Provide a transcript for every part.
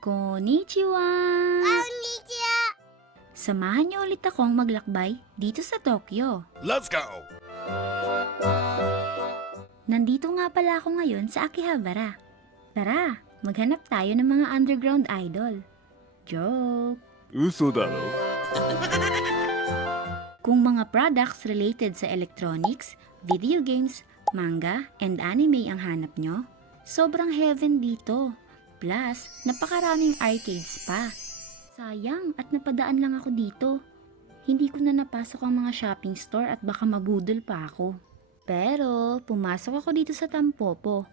Konnichiwa! Konnichiwa! Samahan niyo ulit akong maglakbay dito sa Tokyo. Let's go! Nandito nga pala ako ngayon sa Akihabara. Tara, maghanap tayo ng mga underground idol. Joke! 嘘だろ Kung mga products related sa electronics, video games, manga, and anime ang hanap nyo, sobrang heaven dito. Plus, napakaraming arcades pa. Sayang at napadaan lang ako dito. Hindi ko na napasok ang mga shopping store at baka mabudol pa ako. Pero, pumasok ako dito sa Tampopo.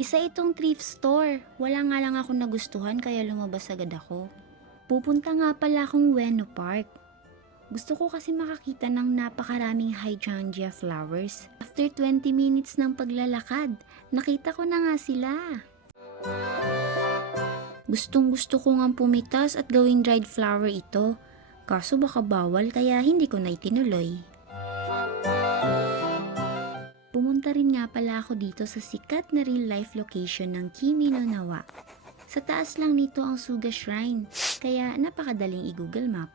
Isa itong thrift store. Wala nga lang ako nagustuhan kaya lumabas agad ako. Pupunta nga pala akong Ueno Park. Gusto ko kasi makakita ng napakaraming hydrangea flowers. After 20 minutes ng paglalakad, nakita ko na nga sila. Gustong gusto ko nga pumitas at gawing dried flower ito. Kaso baka bawal kaya hindi ko na itinuloy. Pumunta rin nga pala ako dito sa sikat na real life location ng Kimi no Nawa. Sa taas lang nito ang Suga Shrine, kaya napakadaling i-Google Map.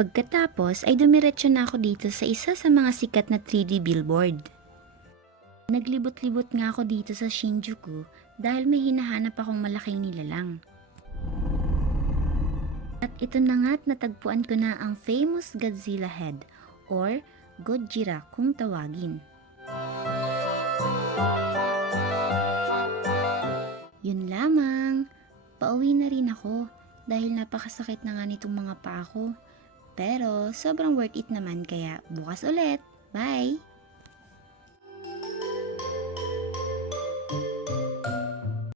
Pagkatapos ay dumiretso na ako dito sa isa sa mga sikat na 3D billboard. Naglibot-libot nga ako dito sa Shinjuku dahil may hinahanap akong malaking nilalang. At ito na nga't natagpuan ko na ang famous Godzilla head or Gojira kung tawagin. Yun lamang, pauwi na rin ako dahil napakasakit na nga nitong mga paa ko. Pero sobrang worth it naman kaya bukas ulit. Bye!